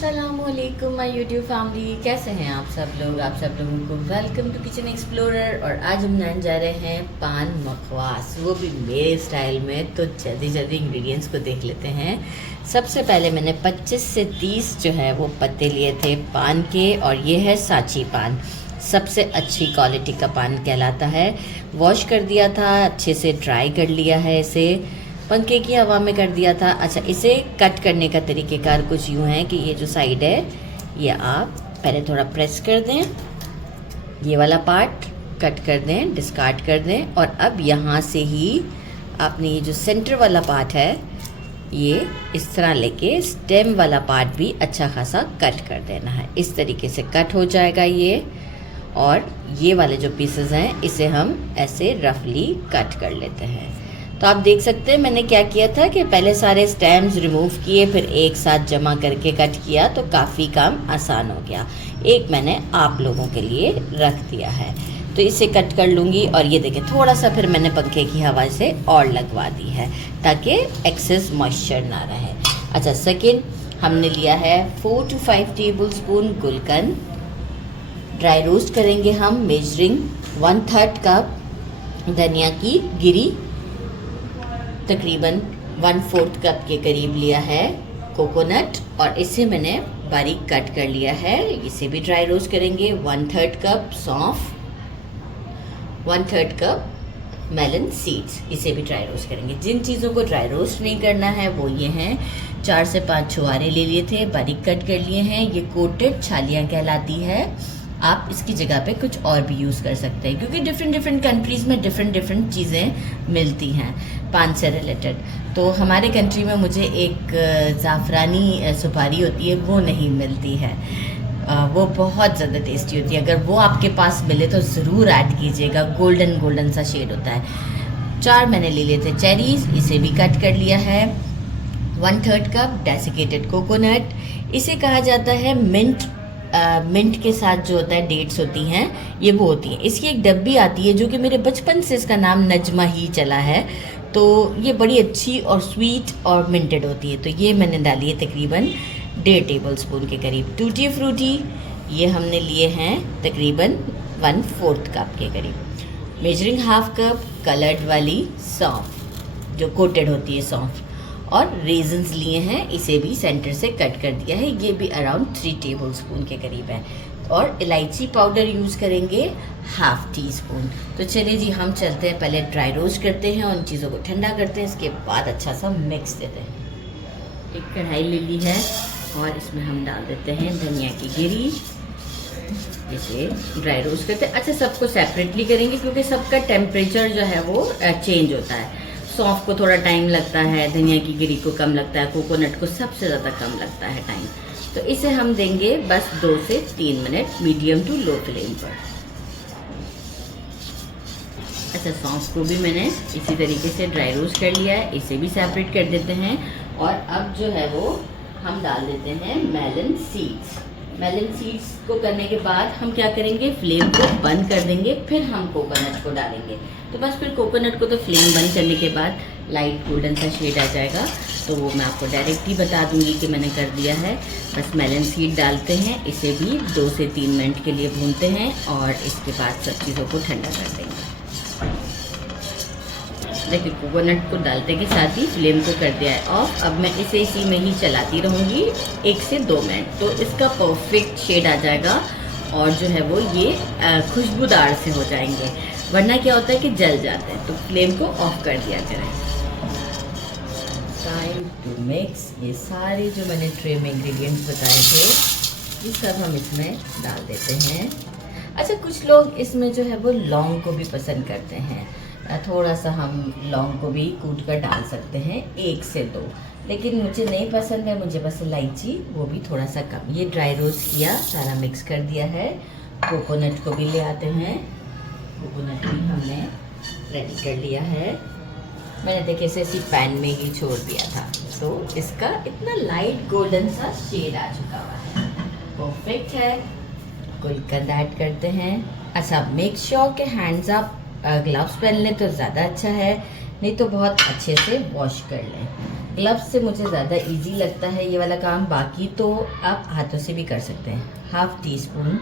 अस्सलामुअलैकुम my YouTube family, कैसे हैं आप सब लोग। आप सब लोगों को वेलकम टू किचन एक्सप्लोरर। और आज हम बनाने जा रहे हैं पान मखवास, वो भी मेरे स्टाइल में। तो जल्दी जल्दी इंग्रेडिएंट्स को देख लेते हैं। सबसे पहले मैंने 25 से 30 जो है वो पत्ते लिए थे पान के, और ये है सांची पान, सबसे अच्छी क्वालिटी का पान कहलाता है। वॉश कर दिया था, अच्छे से ड्राई कर लिया है, इसे पंखे की हवा में कर दिया था। अच्छा, इसे कट करने का तरीक़ेकार कुछ यूँ है कि ये जो साइड है ये आप पहले थोड़ा प्रेस कर दें, ये वाला पार्ट कट कर दें, डिस्कार्ड कर दें। और अब यहाँ से ही आपने ये जो सेंटर वाला पार्ट है ये इस तरह लेके स्टेम वाला पार्ट भी अच्छा खासा कट कर देना है। इस तरीके से कट हो जाएगा ये। और ये वाले जो पीसेस हैं इसे हम ऐसे रफली कट कर लेते हैं। तो आप देख सकते हैं मैंने क्या किया था कि पहले सारे स्टेम्स रिमूव किए, फिर एक साथ जमा करके कट किया, तो काफ़ी काम आसान हो गया। एक मैंने आप लोगों के लिए रख दिया है, तो इसे कट कर लूँगी। और ये देखें, थोड़ा सा फिर मैंने पंखे की हवा से और लगवा दी है ताकि एक्सेस मॉइस्चर ना रहे। अच्छा, सेकेंड हमने लिया है 4 to 5 table spoon gulkand. Dry roast करेंगे हम, मेजरिंग 1/3 कप धनिया की गिरी, तकरीबन 1/4 कप के करीब लिया है कोकोनट, और इसे मैंने बारीक कट कर लिया है। इसे भी ड्राई रोस्ट करेंगे। 1/3 कप सौंफ, 1/3 कप मेलन सीड्स, इसे भी ड्राई रोस्ट करेंगे। जिन चीज़ों को ड्राई रोस्ट नहीं करना है वो ये हैं, 4 से 5 छुहारे ले लिए थे, बारीक कट कर लिए हैं। ये कोटेड छालियाँ कहलाती है। आप इसकी जगह पे कुछ और भी यूज़ कर सकते हैं, क्योंकि डिफरेंट कंट्रीज़ में डिफरेंट चीज़ें मिलती हैं पान से रिलेटेड। तो हमारे कंट्री में मुझे एक ज़ाफ़रानी सुपारी होती है, वो नहीं मिलती है। वो बहुत ज़्यादा टेस्टी होती है। अगर वो आपके पास मिले तो ज़रूर ऐड कीजिएगा, गोल्डन सा शेड होता है। 4 मैंने ले लिए थे चेरीज़, इसे भी कट कर लिया है। 1/3 कप डेसिकेटेड कोकोनट, इसे कहा जाता है मिंट। मिंट के साथ जो होता है डेट्स होती हैं, ये वो होती हैं। इसकी एक डब्बी आती है जो कि मेरे बचपन से इसका नाम नजमा ही चला है। तो ये बड़ी अच्छी और स्वीट और मिंटेड होती है। तो ये मैंने डाली है तकरीबन 1.5 टेबल स्पून के करीब। टूटी फ्रूटी ये हमने लिए हैं तकरीबन 1/4 कप के करीब। मेजरिंग 1/2 कप कलर्ड वाली सौंफ, जो कोटेड होती है सौंफ। और रेजन्स लिए हैं, इसे भी सेंटर से कट कर दिया है, ये भी अराउंड 3 टेबल स्पून के करीब है। और इलायची पाउडर यूज़ करेंगे 1/2 टीस्पून। तो चलिए जी, हम चलते हैं, पहले ड्राई रोस्ट करते हैं, उन चीज़ों को ठंडा करते हैं, इसके बाद अच्छा सा मिक्स देते हैं। एक कढ़ाई ले ली है और इसमें हम डाल देते हैं धनिया की गिरी, इसे ड्राई रोस्ट करते हैं। अच्छा, सबको सेपरेटली करेंगे क्योंकि सबका टेम्परेचर जो है वो चेंज होता है। सौंफ को थोड़ा टाइम लगता है, धनिया की गिरी को कम लगता है, कोकोनट को सबसे ज़्यादा कम लगता है टाइम। तो इसे हम देंगे बस 2 से 3 minute medium to low flame पर। अच्छा, सौंफ को भी मैंने इसी तरीके से ड्राई रोस्ट कर लिया है, इसे भी सेपरेट कर देते हैं। और अब जो है वो हम डाल देते हैं मेलन सीड्स। मेलन सीड्स को करने के बाद हम क्या करेंगे, फ्लेम को बंद कर देंगे, फिर हम कोकोनट को डालेंगे। तो बस फिर कोकोनट को तो फ्लेम बंद करने के बाद लाइट गोल्डन सा शेड आ जाएगा, तो वो मैं आपको डायरेक्ट ही बता दूंगी कि मैंने कर दिया है। बस मेलन सीड डालते हैं, इसे भी 2 से 3 मिनट के लिए भूनते हैं, और इसके बाद सब चीज़ों को ठंडा कर देंगे। देखिए, कोकोनट को डालते के साथ ही फ्लेम को कर दिया है ऑफ। अब मैं इसे इसी में ही चलाती रहूँगी 1 से 2 मिनट, तो इसका परफेक्ट शेड आ जाएगा और जो है वो ये खुशबूदार से हो जाएंगे। वरना क्या होता है कि जल जाते हैं, तो फ्लेम को ऑफ कर दिया करें। Time to mix. ये सारे जो मैंने ट्रे में इंग्रेडिएंट्स बताए थे ये सब हम इसमें डाल देते हैं। अच्छा, कुछ लोग इसमें जो है वो लौंग को भी पसंद करते हैं, थोड़ा सा हम लौंग को भी कूट कर डाल सकते हैं, 1 से 2, लेकिन मुझे नहीं पसंद है, मुझे बस इलायची, वो भी थोड़ा सा कम। ये ड्राई रोस्ट किया, सारा मिक्स कर दिया है। कोकोनट को भी ले आते हैं, कोकोनट भी हमने रेडी कर लिया है। मैंने देखे इसे इसी पैन में ही छोड़ दिया था, तो इसका इतना लाइट गोल्डन सा शेड आ चुका हुआ है, परफेक्ट है। गुलकंद ऐड करते हैं। अच्छा, मेक श्योर के हैंड्स आप ग्लव्स पहन लें तो ज़्यादा अच्छा है। नहीं तो बहुत अच्छे से वॉश कर लें। ग्लव्स से मुझे ज़्यादा इजी लगता है ये वाला काम, बाकी तो आप हाथों से भी कर सकते हैं। हाफ टी स्पून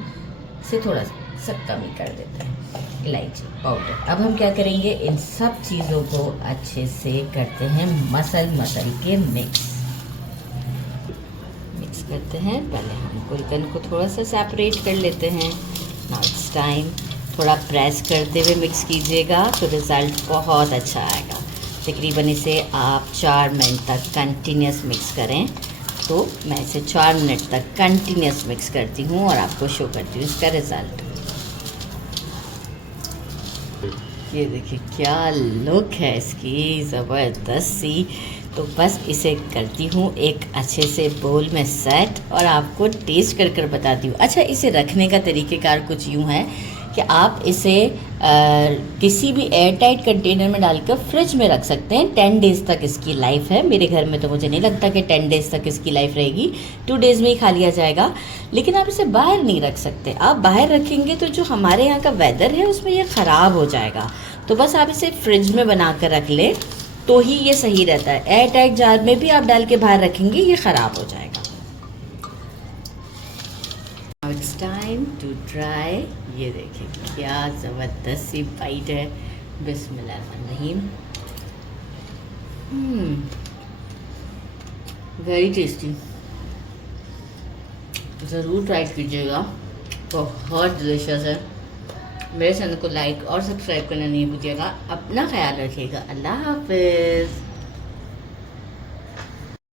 से थोड़ा सा कम ही कर देते हैं इलायची पाउडर। अब हम क्या करेंगे, इन सब चीज़ों को अच्छे से करते हैं मसल के मिक्स करते हैं। पहले हम गुलकंद को थोड़ा सा सेपरेट कर लेते हैं। नाउ इट्स टाइम, थोड़ा प्रेस करते हुए मिक्स कीजिएगा तो रिज़ल्ट बहुत अच्छा आएगा। तकरीबन इसे आप 4 मिनट तक कंटिन्यूस मिक्स करें। तो मैं इसे 4 मिनट तक कंटिन्यूस मिक्स करती हूँ और आपको शो करती हूँ इसका रिज़ल्ट। ये देखिए क्या लुक है इसकी, ज़बरदस्त सी। तो बस इसे करती हूँ एक अच्छे से बोल में सेट और आपको टेस्ट कर कर बताती हूँ। अच्छा, इसे रखने का तरीक़ेकार कुछ यूँ है कि आप इसे किसी भी एयर टाइट कंटेनर में डालकर फ्रिज में रख सकते हैं। 10 डेज़ तक इसकी लाइफ है। मेरे घर में तो मुझे नहीं लगता कि 10 डेज़ तक इसकी लाइफ रहेगी, 2 डेज़ में ही खा लिया जाएगा। लेकिन आप इसे बाहर नहीं रख सकते। आप बाहर रखेंगे तो जो हमारे यहाँ का वेदर है उसमें ये ख़राब हो जाएगा। तो बस आप इसे फ्रिज में बना कर रख लें तो ही ये सही रहता है। एयर टाइट जार में भी आप डाल के बाहर रखेंगे ये ख़राब हो जाएगा। Now it's time to try। ये देखिए क्या ज़बरदस्त सी बाइट है। बिस्मिल्लाहिर्रहमानिर्रहीम। वेरी टेस्टी, ज़रूर ट्राई कीजिएगा, बहुत डिलीशियस है। मेरे चैनल को लाइक और सब्सक्राइब करना नहीं भूलिएगा। अपना ख्याल रखिएगा। अल्लाह हाफ़िज़।